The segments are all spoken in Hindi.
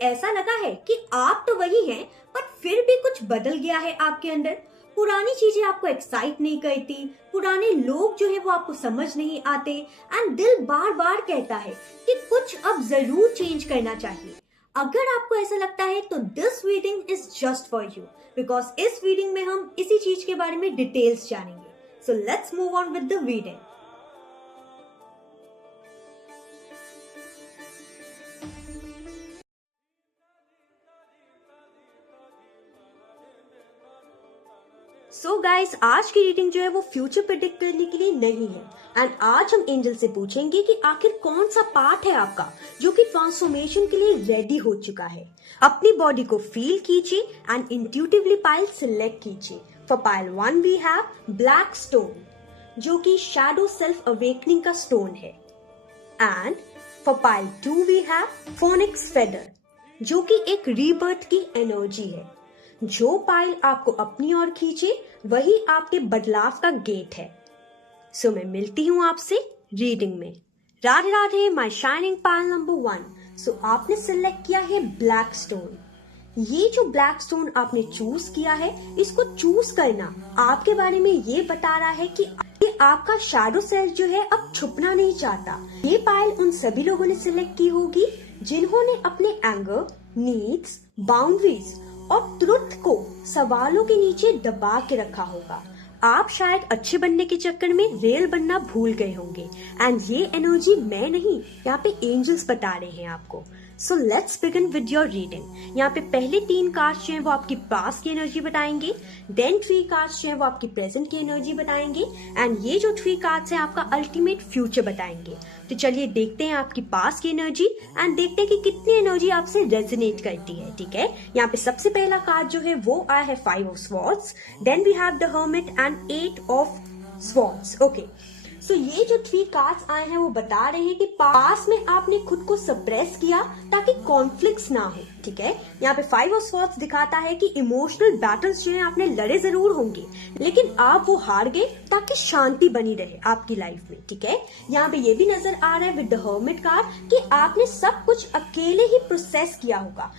ऐसा लगा है कि आप तो वही हैं, पर फिर भी कुछ बदल गया है आपके अंदर? पुरानी चीजें आपको एक्साइट नहीं करती, पुराने लोग जो है वो आपको समझ नहीं आते, एंड दिल बार बार कहता है कि कुछ अब जरूर चेंज करना चाहिए। अगर आपको ऐसा लगता है तो this reading is just for you, because इस रीडिंग में हम इसी चीज के बारे में डिटेल्स जानेंगे। So let's move on with the reading. So guys, आज की रीडिंग जो है वो फ्यूचर प्रेडिक्ट करने के लिए नहीं है, एंड आज हम एंजल से पूछेंगे कि आखिर कौन सा पार्ट है आपका जो कि ट्रांसफॉर्मेशन के लिए रेडी हो चुका है। अपनी बॉडी को फील कीजिए एंड इंट्यूटिवली पाइल सिलेक्ट कीजिए। For pile 1 we have black stone, जो कि शैडो सेल्फ अवेकनिंग का स्टोन है, and for pile 2 we have phoenix feather, जो कि एक रीबर्थ की एनर्जी है। जो पाइल आपको अपनी ओर खींचे वही आपके बदलाव का गेट है। सो मैं मिलती हूँ आपसे रीडिंग में। Radhe Radhe my shining pile number 1। सो आपने सिलेक्ट किया है ब्लैक स्टोन। ये जो ब्लैक स्टोन आपने चूज किया है, इसको चूज करना आपके बारे में ये बता रहा है कि आपका शैडो सेल्फ जो है अब छुपना नहीं चाहता। ये पाइल उन सभी लोगों ने सिलेक्ट की होगी जिन्होंने अपने एंगर, नीड्स, बाउंड्रीज और ट्रुथ को सवालों के नीचे दबा के रखा होगा। आप शायद अच्छे बनने के चक्कर में रियल बनना भूल गए होंगे, एंड ये एनर्जी मैं नहीं, यहाँ पे एंजल्स बता रहे हैं आपको। So let's begin with your reading. यहाँ पे पहले 3 कार्ड्स जो है वो आपकी पास्ट की एनर्जी बताएंगे, देन 3 कार्ड्स जो है वो आपकी प्रेजेंट की एनर्जी बताएंगे, एंड ये जो 3 कार्ड्स हैं आपका अल्टीमेट फ्यूचर बताएंगे। तो चलिए देखते हैं आपकी पास्ट की एनर्जी एंड देखते हैं कि कितनी एनर्जी आपसे रेजोनेट करती है। ठीक है, यहाँ पे सबसे पहला कार्ड जो है वो आया है 5 of swords, then we have the hermit and 8 of swords. Okay, so ये जो 3 कार्ड्स आए हैं वो बता रहे हैं कि पास में आपने खुद को सप्रेस किया ताकि कॉन्फ्लिक्ट्स ना हो। ठीक है, यहाँ पे 5 ऑफ स्वॉर्ड्स दिखाता है कि इमोशनल बैटल्स जो है आपने लड़े जरूर होंगे, लेकिन आप वो हार गए ताकि शांति बनी रहे आपकी लाइफ में। ठीक है, यहाँ पे ये भी नजर आ रहा है विद द हर्मिट कार्ड कि आपने सब कुछ अकेले ही प्रोसेस किया होगा,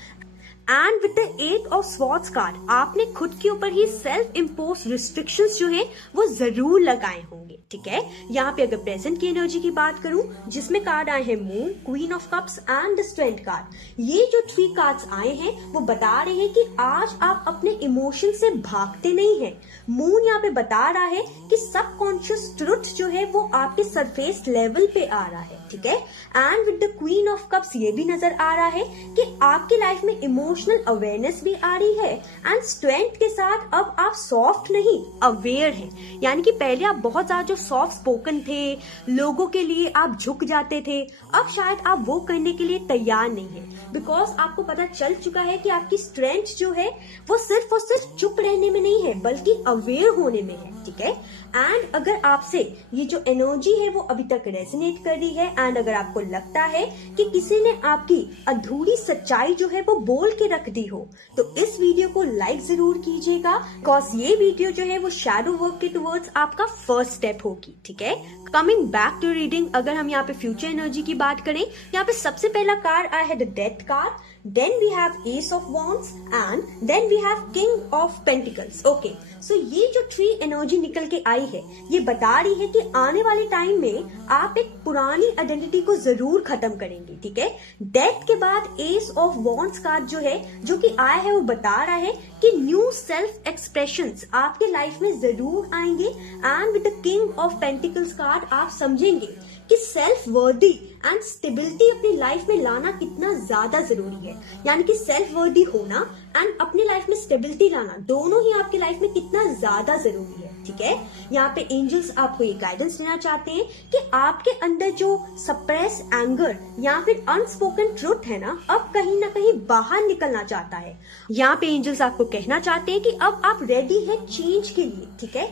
and with the 8 of swords card आपने खुद के ऊपर ही सेल्फ इम्पोज रिस्ट्रिक्शंस जो है वो जरूर लगाए होंगे। ठीक है, यहाँ पे अगर प्रेजेंट की एनर्जी की बात करूं, जिसमें कार्ड आए हैं moon, queen of cups and the strength card. ये जो 3 कार्ड्स आए हैं वो बता रहे हैं कि आज आप अपने इमोशन से भागते नहीं हैं। मून यहाँ पे बता रहा है कि सबकॉन्शियस ट्रुथ जो है वो आपके सरफेस लेवल पे आ रहा है। ठीक है, and with the queen of cups ये भी नजर आ रहा है कि आपकी लाइफ में इमोशनल अवेयरनेस भी आ रही है, एंड स्ट्रेंथ के साथ अब आप सॉफ्ट नहीं अवेयर हैं। यानी कि पहले आप बहुत ज्यादा जो सॉफ्ट स्पोकन थे, लोगों के लिए आप झुक जाते थे, अब शायद आप वो करने के लिए तैयार नहीं है, बिकॉज आपको पता चल चुका है कि आपकी स्ट्रेंथ जो है वो सिर्फ और सिर्फ चुप रहने में नहीं है बल्कि अवेयर होने में है। ठीक है, एंड अगर आपसे ये जो एनर्जी है वो अभी तक रेजोनेट कर रही है, एंड अगर आपको लगता है कि किसी ने आपकी अधूरी सच्चाई जो है वो बोल के रख दी हो, तो इस वीडियो को लाइक जरूर कीजिएगा, बिकॉज ये वीडियो जो है वो शैडो वर्क के टुवर्ड्स आपका फर्स्ट स्टेप होगी। ठीक है, कमिंग बैक टू रीडिंग, अगर हम यहाँ पे फ्यूचर एनर्जी की बात करें, यहाँ पे सबसे पहला कार्ड आया है the death card, then we have ace of wands and then we have king of pentacles. Okay, so ये जो 3 एनर्जी निकल के आई है ये बता रही है कि आने वाले टाइम में आप एक पुरानी आइडेंटिटी को जरूर खत्म करेंगे। ठीक है, डेथ के बाद एस ऑफ वॉन्ड्स कार्ड जो है जो कि आया है वो बता रहा है कि न्यू सेल्फ एक्सप्रेशंस आपके लाइफ में जरूर आएंगे, and with the king of pentacles card आप समझेंगे कि सेल्फ वर्दी एंड स्टेबिलिटी अपनी लाइफ में लाना कितना ज्यादा जरूरी है। यानी कि सेल्फ वर्दी होना एंड अपनी लाइफ में स्टेबिलिटी लाना दोनों ही आपकी लाइफ में कितना ज्यादा जरूरी है। ठीक है, यहाँ पे एंजल्स आपको ये गाइडेंस देना चाहते हैं कि आपके अंदर जो सप्रेस एंगर या फिर अनस्पोकन ट्रुथ है ना, अब कहीं ना कहीं बाहर निकलना चाहता है। यहाँ पे एंजल्स आपको कहना चाहते हैं कि अब आप रेडी है चेंज के लिए। ठीक है,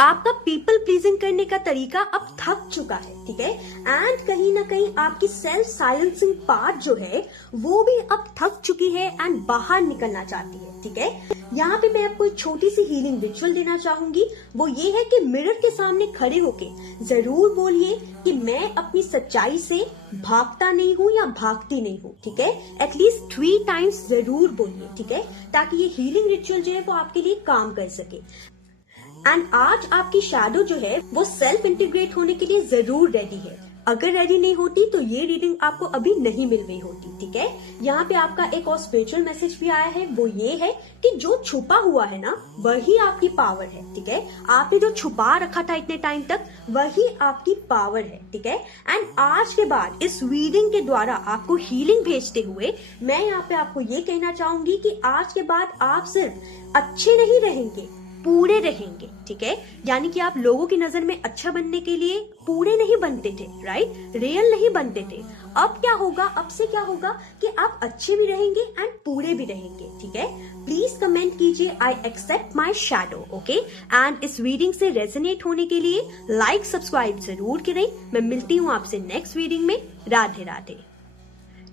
आपका पीपल प्लीजिंग करने का तरीका अब थक चुका है। ठीक है, एंड कहीं ना कहीं आपकी सेल्फ साइलेंसिंग पार्ट जो है वो भी अब थक चुकी है एंड बाहर निकलना चाहती है। ठीक है, यहाँ पे मैं आपको एक छोटी सी हीलिंग रिचुअल देना चाहूंगी। वो ये है कि मिरर के सामने खड़े होके जरूर बोलिए कि मैं अपनी सच्चाई से भागता नहीं हूँ या भागती नहीं हूँ, ठीक है। एटलीस्ट 3 टाइम्स जरूर बोलिए, ठीक है, ताकि ये हीलिंग रिचुअल जो है वो आपके लिए काम कर सके। एंड आज आपकी शैडो जो है वो सेल्फ इंटीग्रेट होने के लिए जरूर रेडी है। अगर रेडी नहीं होती तो ये रीडिंग आपको अभी नहीं मिल रही होती, ठीक है। यहाँ पे आपका एक और स्पिरिचुअल मैसेज भी आया है, वो ये है कि जो छुपा हुआ है ना वही आपकी पावर है, ठीक है। आपने जो छुपा रखा था इतने टाइम तक वही आपकी पावर है, ठीक है। एंड आज के बाद इस रीडिंग के द्वारा आपको हीलिंग भेजते हुए मैं यहाँ पे आपको ये कहना चाहूंगी कि आज के बाद आप सिर्फ अच्छे नहीं रहेंगे, पूरे रहेंगे, ठीक है। यानी कि आप लोगों की नजर में अच्छा बनने के लिए पूरे नहीं बनते थे, राइट, रियल नहीं बनते थे। अब क्या होगा, अब से क्या होगा कि आप अच्छे भी रहेंगे एंड पूरे भी रहेंगे, ठीक है। प्लीज कमेंट कीजिए I accept my shadow, okay. And इस रीडिंग से रेजोनेट होने के लिए लाइक सब्सक्राइब जरूर करें। मैं मिलती हूँ आपसे नेक्स्ट रीडिंग में। राधे राधे।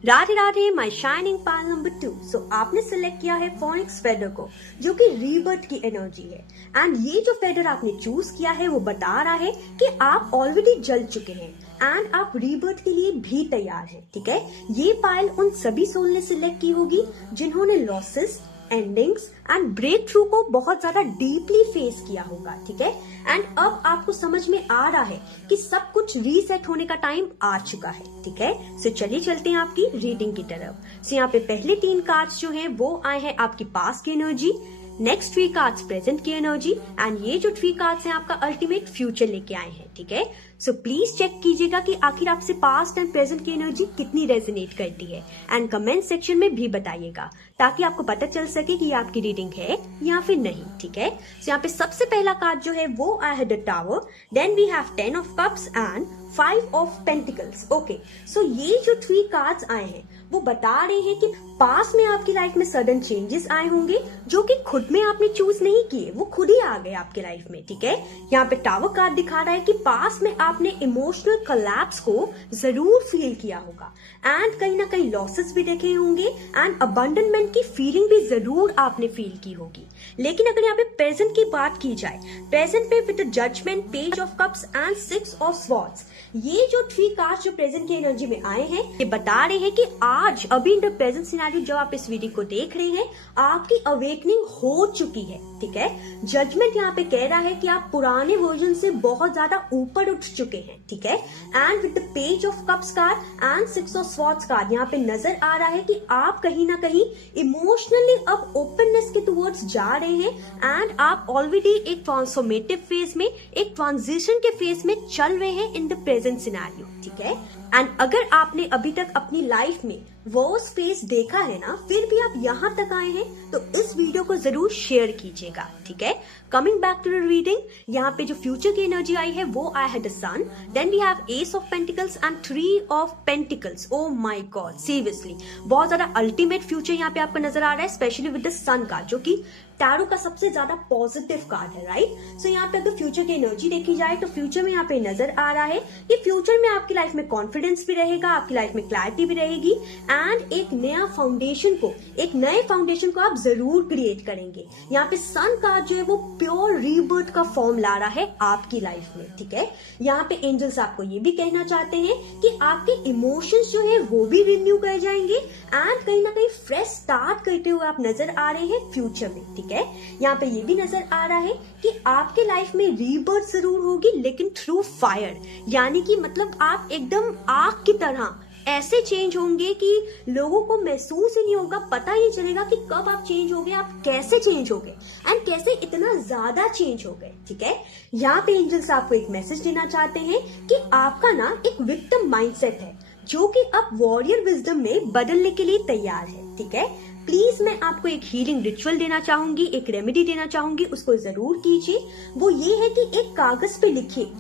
राधे राधे माई शाइनिंग पाल नंबर 2। सो आपने सिलेक्ट किया है फोनिक्स फेदर को, जो कि रीबर्थ की एनर्जी है। एंड ये जो फेदर आपने चूज किया है वो बता रहा है कि आप ऑलरेडी जल चुके हैं एंड आप रीबर्थ के लिए भी तैयार हैं, ठीक है। ये पाइल उन सभी सोल ने सिलेक्ट की होगी जिन्होंने losses, endings and breakthrough को बहुत ज्यादा डीपली फेस किया होगा, ठीक है। एंड अब आपको समझ में आ रहा है कि सब कुछ रीसेट होने का टाइम आ चुका है, ठीक है। सो चलिए चलते हैं आपकी रीडिंग की तरफ। सो यहाँ पे पहले 3 कार्ड्स जो हैं वो आए हैं आपकी पास्ट की एनर्जी, नेक्स्ट 3 कार्ड्स प्रेजेंट की एनर्जी एंड ये जो 3 कार्ड्स हैं आपका अल्टीमेट फ्यूचर लेके आए हैं, ठीक है। सो प्लीज चेक कीजिएगा कि आखिर आपसे पास्ट एंड प्रेजेंट की एनर्जी कितनी रेजोनेट करती है एंड कमेंट सेक्शन में भी बताइएगा ताकि आपको पता चल सके कि ये आपकी रीडिंग है या फिर नहीं, ठीक है। सो यहाँ पे सबसे पहला कार्ड जो है वो आया है the tower, then we have 10 of cups and 5 of pentacles, okay. So ये जो 3 कार्ड्स आए हैं वो बता रहे हैं कि पास में आपकी लाइफ में सडन चेंजेस आए होंगे जो कि खुद में आपने चूज नहीं किए, वो खुद ही आ गए आपके लाइफ में, ठीक है। यहाँ पे टावर कार्ड दिखा रहा है कि पास में आपने इमोशनल कोलैप्स को जरूर फील किया होगा एंड कहीं ना कहीं लॉसेस भी देखे होंगे एंड अबंडनमेंट की फीलिंग भी जरूर आपने फील की होगी। लेकिन अगर यहाँ पे प्रेजेंट की बात की जाए, प्रेजेंट पे with judgment, page of cups and 6 of swords, ये जो 3 कार्ड्स जो प्रेजेंट की एनर्जी में आए हैं ये बता रहे हैं कि आज अभी इन द प्रेजेंट सिनेरियो जब आप इस वीडियो को देख रहे हैं आपकी अवेकनिंग हो चुकी है, ठीक है। जजमेंट यहाँ पे कह रहा है कि आप पुराने वर्जन से बहुत ज्यादा ऊपर उठ चुके हैं, ठीक है। And with the page of cups card and 6 of swords card यहाँ पे नजर आ रहा है कि आप कहीं ना कहीं इमोशनली अब ओपननेस के टुवर्ड्स जा रहे हैं एंड आप ऑलरेडी एक ट्रांसफॉर्मेटिव फेज में, एक ट्रांजिशन के फेज में चल रहे हैं इन द प्रेजेंट सिनेरियो, ठीक है। एंड अगर आपने अभी तक अपनी लाइफ में वर्स्ट फेज देखा है ना, फिर भी आप यहाँ तक आए हैं तो इस वीडियो को जरूर शेयर कीजिएगा, ठीक है। Coming back to the reading, यहाँ पे जो फ्यूचर की एनर्जी आई है वो आया है the sun, then we have ace of pentacles and 3 of pentacles. Oh my god, seriously बहुत ज्यादा अल्टीमेट फ्यूचर यहाँ पे आपको नजर आ रहा है, specially with the sun card जो कि टैरो का सबसे ज्यादा पॉजिटिव कार्ड है, राइट। सो यहाँ पे अगर फ्यूचर की एनर्जी देखी जाए तो फ्यूचर में यहाँ पे नजर आ रहा है कि फ्यूचर में आपकी लाइफ में कॉन्फिडेंस भी रहेगा, आपकी लाइफ में क्लैरिटी भी रहेगी एंड एक नया फाउंडेशन को, एक नए फाउंडेशन को आप जरूर क्रिएट करेंगे। यहाँ पे सन कार्ड जो है वो प्योर रीबर्थ का फॉर्म ला रहा है आपकी लाइफ में, ठीक है। यहाँ पे एंजल्स आपको ये भी कहना चाहते हैं कि आपके इमोशंस जो है वो भी रिन्यू कर जाएंगे एंड कहीं ना कहीं फ्रेश स्टार्ट करते हुए आप नजर आ रहे हैं फ्यूचर में, ठीक है। यहाँ पे ये भी नजर आ रहा है कि आपके लाइफ में रीबर्थ जरूर होगी लेकिन थ्रू फायर, यानी कि मतलब आप एकदम आग की तरह ऐसे चेंज होंगे कि लोगों को महसूस ही नहीं होगा, पता ही नहीं चलेगा कि कब आप चेंज हो गए, आप कैसे चेंज हो गए एंड कैसे इतना ज्यादा चेंज हो गए, ठीक है। यहाँ पे एंजल्स आपको एक मैसेज देना चाहते हैं कि आपका ना एक विक्टिम माइंडसेट है जो कि अब वॉरियर विजडम में बदलने के लिए तैयार है, ठीक है। प्लीज मैं आपको एक हीलिंग रिचुअल देना चाहूंगी, एक रेमेडी देना चाहूंगी, उसको जरूर कीजिए। वो ये है कि एक कागज पे लिखिए,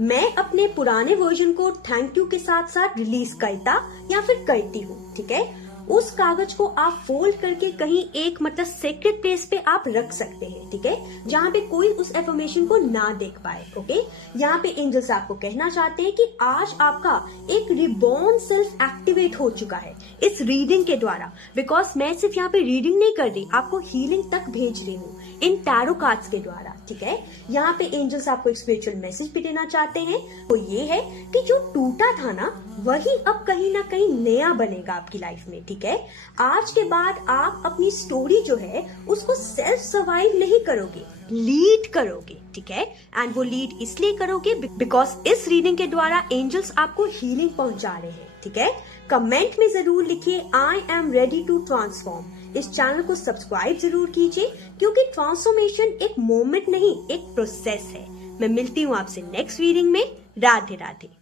मैं अपने पुराने वर्जन को थैंक यू के साथ साथ रिलीज करता या फिर करती हूँ, ठीक है। उस कागज को आप फोल्ड करके कहीं एक मतलब सीक्रेट प्लेस पे आप रख सकते हैं, ठीक है, जहाँ पे कोई उस एफर्मेशन को ना देख पाए। ओके, यहाँ पे एंजल्स आपको कहना चाहते हैं कि आज आपका एक रिबॉर्न सेल्फ एक्टिवेट हो चुका है इस रीडिंग के द्वारा। बिकॉज मैं सिर्फ यहाँ पे रीडिंग नहीं कर रही, आपको हीलिंग तक भेज रही हूँ इन टैरो कार्ड्स के द्वारा, ठीक है। यहाँ पे एंजल्स आपको एक स्पिरिचुअल मैसेज भी देना चाहते हैं, वो ये है कि जो टूटा था ना वही अब कहीं ना कहीं नया बनेगा आपकी लाइफ में, ठीक है। आज के बाद आप अपनी स्टोरी जो है उसको सेल्फ सर्वाइव नहीं करोगे, लीड करोगे, ठीक है। एंड वो लीड इसलिए करोगे बिकॉज इस रीडिंग के द्वारा एंजल्स आपको हीलिंग पहुंचा रहे हैं, ठीक है। कमेंट में जरूर लिखिए I am ready to transform. इस चैनल को सब्सक्राइब जरूर कीजिए क्योंकि ट्रांसफॉर्मेशन एक मोमेंट नहीं, एक प्रोसेस है। मैं मिलती हूँ आपसे नेक्स्ट रीडिंग में। राधे राधे।